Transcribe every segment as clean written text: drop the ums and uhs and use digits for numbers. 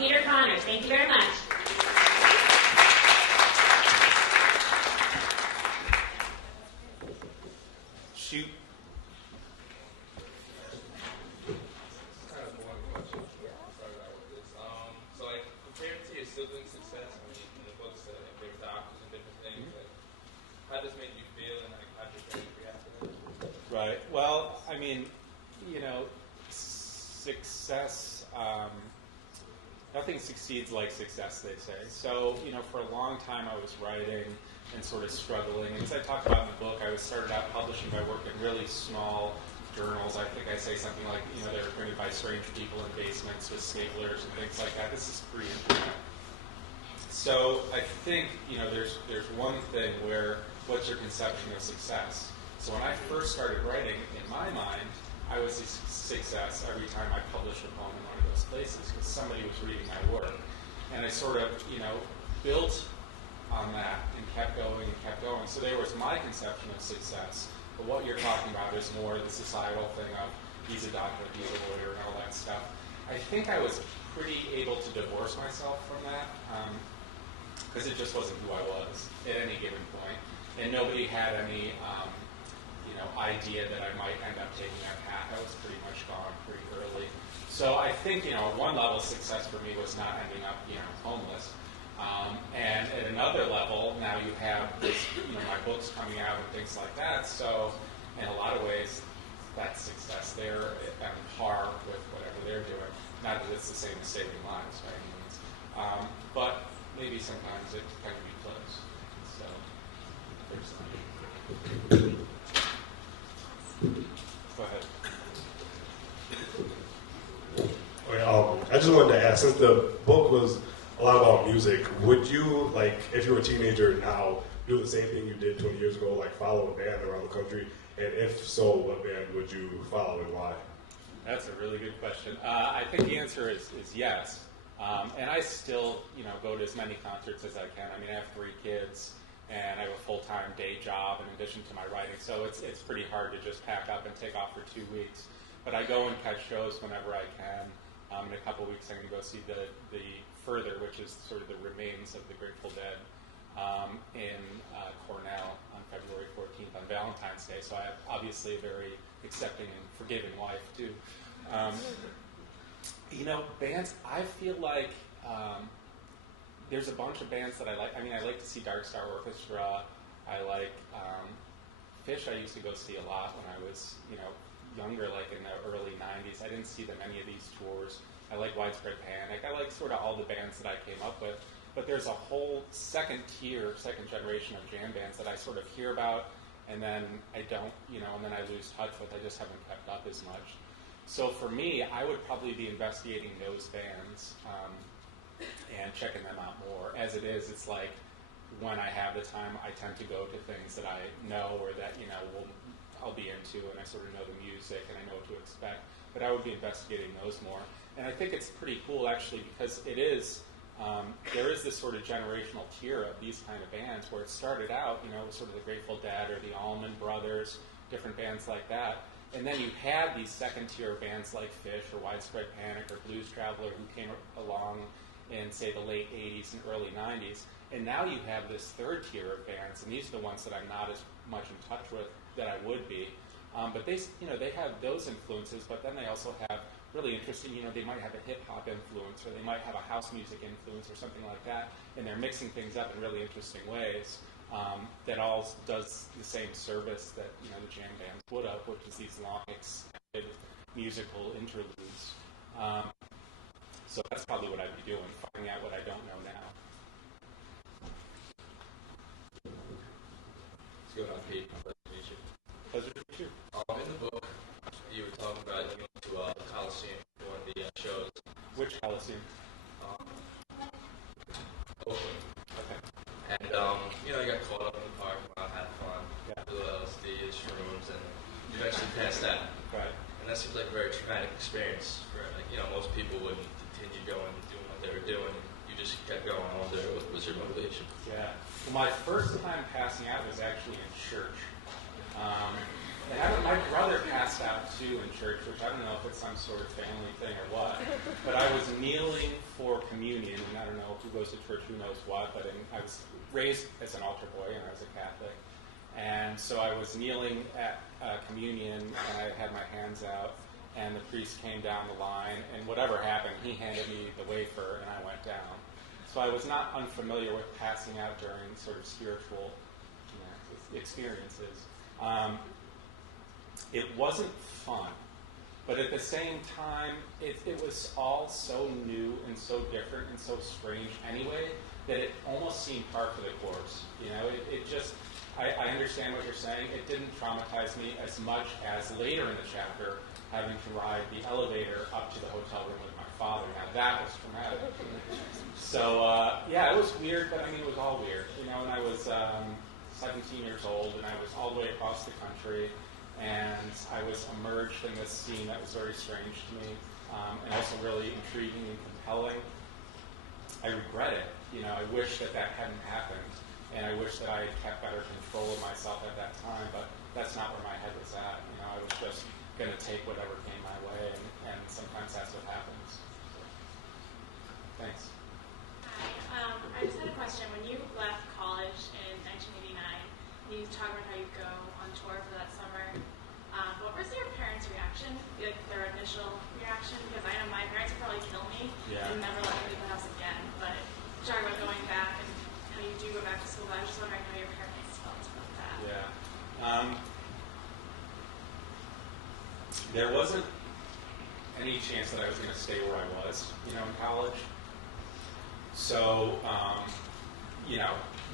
Peter Connors. Thank you very much. Shoot. Kind of one question. I'll start out with this. So, like, compared to your siblings' success, I mean, in the books, they're doctors and different things. Like, how does this make you feel, and like, how does it react to that? Right. Well, I mean, you know, success. Nothing succeeds like success, they say. So, you know, for a long time I was writing and sort of struggling. And as I talk about in the book, I started out publishing my work in really small journals. I think I say something like, you know, they were printed by strange people in basements with staplers and things like that. This is pre-internet. So I think, you know, there's one thing where, what's your conception of success? So when I first started writing, in my mind, I was a success every time I published a poem in one of those places because somebody was reading my work. And I sort of, you know, built on that and kept going and kept going. So there was my conception of success. But what you're talking about is more the societal thing of he's a doctor, he's a lawyer, and all that stuff. I think I was pretty able to divorce myself from that because it just wasn't who I was at any given point. And nobody had any you know, idea that I might end up taking that path. I was pretty much gone pretty early. So I think, you know, at one level, success for me was not ending up, you know, homeless. And at another level, now you have this, you know, my books coming out and things like that. So in a lot of ways, that's success. They're on par with whatever they're doing. Not that it's the same as saving lives by any means. But maybe sometimes it can be close. So there's that. Go ahead. Okay, I just wanted to ask, since the book was a lot about music, would you, like, if you were a teenager now, do the same thing you did 20 years ago, like follow a band around the country? And if so, what band would you follow and why? That's a really good question. I think the answer is yes. And I still, you know, go to as many concerts as I can. I mean, I have 3 kids, and I have a full-time day job in addition to my writing, so it's pretty hard to just pack up and take off for 2 weeks. But I go and catch shows whenever I can. In a couple of weeks, I'm going to go see the Further, which is sort of the remains of the Grateful Dead, in Cornell on February 14th on Valentine's Day. So I have obviously a very accepting and forgiving wife too. You know, bands. I feel like there's a bunch of bands that I like. I mean, I like to see Dark Star Orchestra. I like Fish. I used to go see a lot when I was, you know, younger, like in the early 90s. I didn't see them any of these tours. I like Widespread Panic. I like sort of all the bands that I came up with. But there's a whole second generation of jam bands that I sort of hear about, and then I don't, you know, and then I lose touch with. I just haven't kept up as much. So for me, I would probably be investigating those bands and checking them out more. As it is, it's like when I have the time, I tend to go to things that I know or that, you know, I'll be into, and I sort of know the music and I know what to expect. But I would be investigating those more. And I think it's pretty cool, actually, because it is, there is this sort of generational tier of these kind of bands where it started out, you know, with sort of the Grateful Dead or the Allman Brothers, different bands like that. And then you had these second-tier bands like Fish or Widespread Panic or Blues Traveler who came along in, say, the late 80s and early 90s. And now you have this third tier of bands, and these are the ones that I'm not as much in touch with that I would be. But they, you know, they have those influences, but then they also have really interesting, you know, they might have a hip-hop influence, or they might have a house music influence or something like that, and they're mixing things up in really interesting ways that all does the same service that, you know, the jam bands would have, which is these long, extended musical interludes. So that's probably what I'd be doing, finding out what I don't know now. Let's go on Pete. Pleasure to meet you. In the book, you were talking about you went to the Coliseum for one of the shows. Which Coliseum? Oakland. Okay. And, you know, you got caught up in the parking lot, had fun, Yeah. the LSD, the shrooms, and you eventually passed out. Right. And that seems like a very traumatic experience for, like, you know, most people wouldn't continue going and doing what they were doing. You just kept going. I wonder what was your motivation? Yeah. Well, my first time passing out was actually in church. And my brother passed out too in church, which I don't know if it's some sort of family thing or what. But I was kneeling for communion, and I don't know who goes to church, who knows what. But I was raised as an altar boy, and I was a Catholic. And so I was kneeling at communion, and I had my hands out, and the priest came down the line, and whatever happened, he handed me the wafer, and I went down. So I was not unfamiliar with passing out during sort of spiritual experiences. It wasn't fun, but at the same time, it was all so new and so different and so strange anyway that it almost seemed par for the course. It just, I understand what you're saying. It didn't traumatize me as much as later in the chapter having to ride the elevator up to the hotel room with my father. Now that was traumatic. So it was weird, but I mean it was all weird. And I was 17 years old, and I was all the way across the country, and I was immersed in this scene that was very strange to me, and also really intriguing and compelling. I regret it. I wish that hadn't happened, and I wish that I had kept better control of myself at that time, but that's not where my head was at. I was just going to take whatever came my way, and sometimes that's what happens. So, thanks. Hi. I just had a question. When you left college in 1989, you talked about how you go on tour for that summer. What was your parents' reaction, like their initial reaction? Because I know my parents would probably kill me and never let me leave the house again. But you talk about going back and how you do go back to school. But I was just wondering how your parents felt about that. Yeah. There wasn't any chance that I was going to stay where I was, in college. So,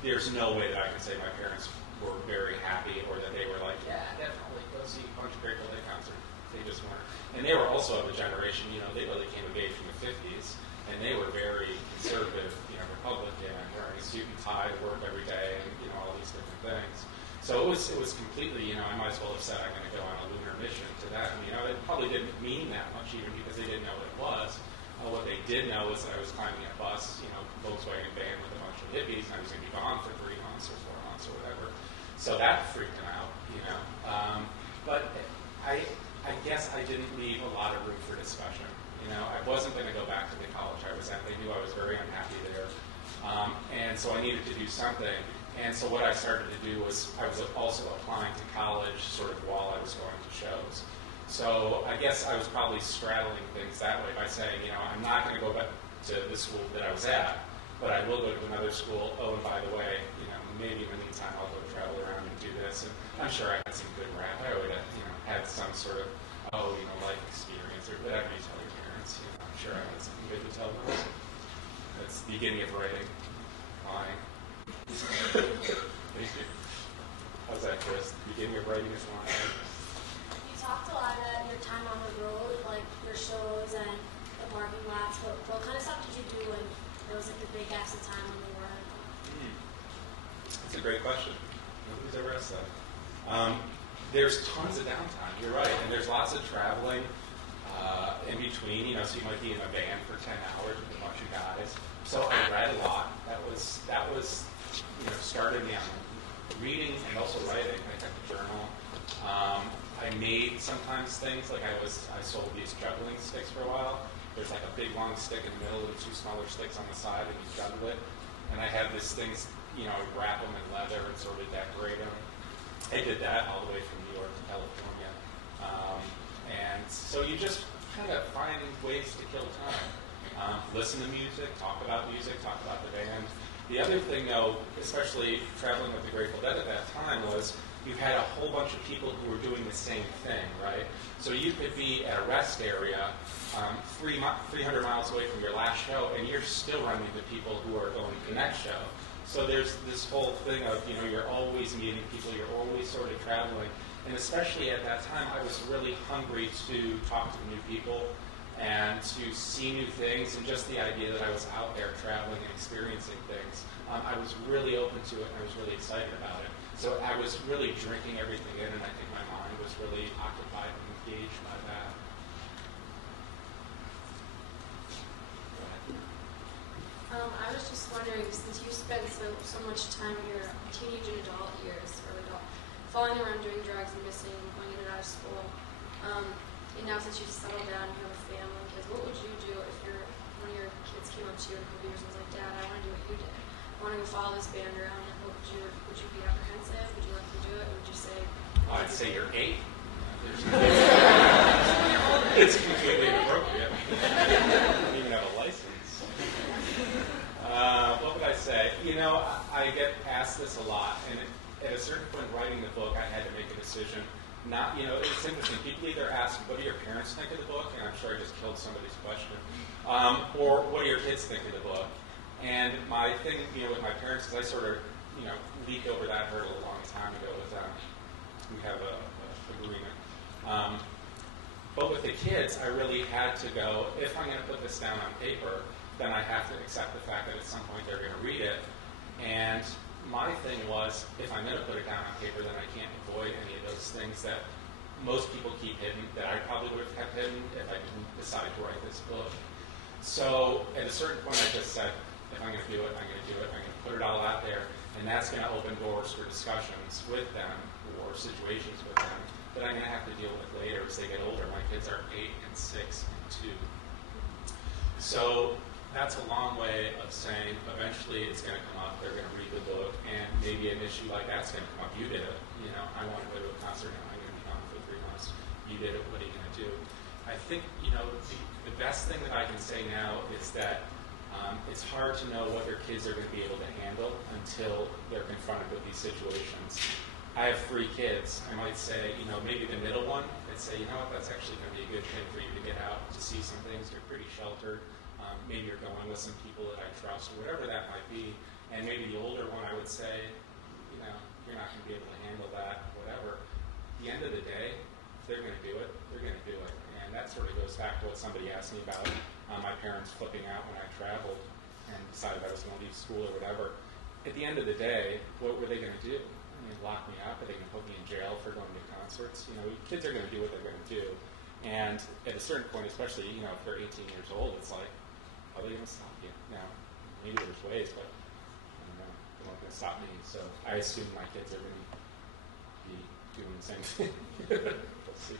there's no way that I could say my parents were very happy or that they were like, yeah, definitely go see a bunch of Grateful Dead concerts. They just weren't. And they were also of a generation, they really came of age in the 50s, and they were very conservative, Republican, wearing a suit and tie to work every day, and, all these different things. So it was completely, I might as well have said I'm going to go on a lunar mission to that. It probably didn't mean that much even because they didn't know what it was. What they did know was that I was climbing a bus, Volkswagen van with a bunch of hippies, and I was going to be gone for 3 months or 4 months or whatever. So that freaked them out, But I guess I didn't leave a lot of room for discussion. I wasn't going to go back to the college I was at. They knew I was very unhappy there. And so I needed to do something. And so what I started to do was I was also applying to college sort of while I was going to shows. So I guess I was probably straddling things that way by saying, I'm not going to go back to the school that I was at, but I will go to another school. Oh, and by the way, maybe in the meantime I'll go travel around and do this. And I'm sure I had some good rap. I would have, had some sort of, life experience or whatever you tell your parents. I'm sure I had something good to tell them. That's the beginning of writing. Lying. How's that, Chris? The beginning of writing is lying. You talked a lot about your time on the road, like your shows and the parking lots. What kind of stuff did you do when there was like the big gaps of time when they weren't? That's a great question. Nobody's ever asked that. There's tons of downtime. You're right, and there's lots of traveling in between. So you might be in a van for 10 hours with a bunch of guys. So I read a lot. That was started me on reading and also writing. I kept a journal. I made sometimes things like I sold these juggling sticks for a while. There's like a big long stick in the middle and 2 smaller sticks on the side, and you juggle it. And I had these things, I would wrap them in leather and sort of decorate them. I did that all the way from New York to California. And so you just kind of find ways to kill time. Listen to music, talk about the band. The other thing, though, especially traveling with the Grateful Dead at that time, was you had a whole bunch of people who were doing the same thing, right? So you could be at a rest area 300 miles away from your last show, and you're still running into people who are going to the next show. So there's this whole thing of, you're always meeting people, you're always sort of traveling. And especially at that time, I was really hungry to talk to new people and to see new things, and just the idea that I was out there traveling and experiencing things. I was really open to it, and I was really excited about it. So I was really drinking everything in, and I think my mind was really occupied and engaged by that. I was just wondering, since you spent so much time in your teenage and adult years, or adult, falling around doing drugs and missing, going in and out of school. And now since you've settled down, you have a family and kids, what would you do if one of your kids came up to you in a couple years and was like, Dad, I want to do what you did. I want to go follow this band around. Like, would you be apprehensive? Would you let them do it? Or would you say? I'd say you're 8. It's completely inappropriate. You don't even have a license. What would I say? I get asked this a lot, and at a certain point writing the book, I had to make a decision. It's interesting. People either ask, what do your parents think of the book? And I'm sure I just killed somebody's question. Or what do your kids think of the book? And my thing, with my parents, because I sort of, leaped over that hurdle a long time ago with them. We have a agreement. But with the kids, I really had to go, if I'm going to put this down on paper, then I have to accept the fact that at some point they're going to read it. And my thing was, if I'm going to put it down on paper, then I can't avoid any of those things that most people keep hidden, that I probably would have kept hidden if I didn't decide to write this book. So at a certain point, I just said, if I'm going to do it, I'm going to do it. I'm going to put it all out there, and that's going to open doors for discussions with them or situations with them that I'm going to have to deal with later as they get older. My kids are 8 and 6 and 2. So that's a long way of saying eventually it's going to come up, they're going to read the book, and maybe an issue like that's going to come up. You did it. I want to go to a concert now. I'm going to be gone for 3 months. You did it. What are you going to do? I think, the best thing that I can say now is that it's hard to know what your kids are going to be able to handle until they're confronted with these situations. I have 3 kids. I might say, maybe the middle one, I'd say, that's actually going to be a good thing for you to get out to see some things. You're pretty sheltered. Maybe you're going with some people that I trust, or whatever that might be. And maybe the older one, I would say, you're not going to be able to handle that, whatever. At the end of the day, if they're going to do it, they're going to do it. And that sort of goes back to what somebody asked me about my parents flipping out when I traveled and decided I was going to leave school or whatever. At the end of the day, what were they going to do? Lock me up? Are they going to put me in jail for going to concerts? Kids are going to do what they're going to do. And at a certain point, especially, if they're 18 years old, it's like, how are they going to stop you? Now, maybe there's ways, but I don't know. They're not going to stop me. So I assume my kids are going to be doing the same thing. We'll see.